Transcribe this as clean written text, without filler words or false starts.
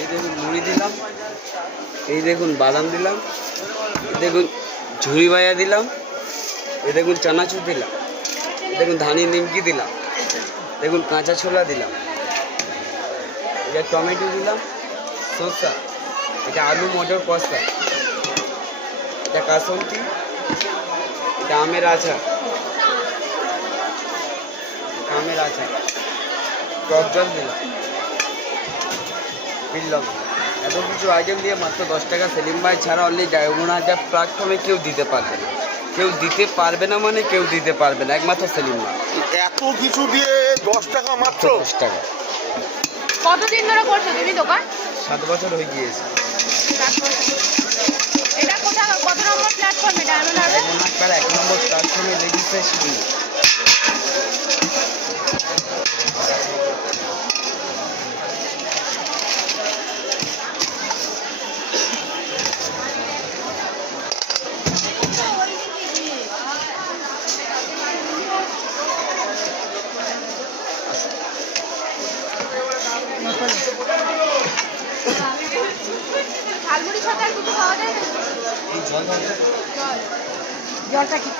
এই দেখুন মুড়ি দিলাম, এই দেখুন বাদাম দিলাম, এই দেখুন ঝুড়ি ভাজা দিলাম, এই দেখুন চানাচুর দিলাম, এই দেখুন ধানি নিমকি দিলাম, দেখুন কাঁচা ছোলা দিলাম, এটা টমেটো দিলাম, শসা, এটা আলু মটর কষা, এটা কাসন্তি, এটা আমের আচার, টক জল দিলাম, বিল্লম। এত কিছু আইটেম দিয়ে মাত্র 10 টাকা সেলিম ভাই ছাড়া অনলি ডায়মন্ড হাজার প্ল্যাটফর্মে কেউ দিতে পারবে না। কেউ দিতে পারবে না মানে কেউ দিতে পারবে না, একমাত্র সেলিম ভাই। এত কিছু দিয়ে 10 টাকা মাত্র? 10 টাকা। কতদিন ধরে করছো তুমি দোকান? 7 বছর হয়ে গিয়েছে। 7 বছর। এটা কোথায়, কত নম্বর প্ল্যাটফর্মে? ডায়মন্ড হারবার? ডায়মন্ড হারবার 1 নম্বর প্ল্যাটফর্মে লেডিসের সামনে। ঝালমুড়ির সাথে আর কিছু খাওয়া যায় না? এই জল জলটা কি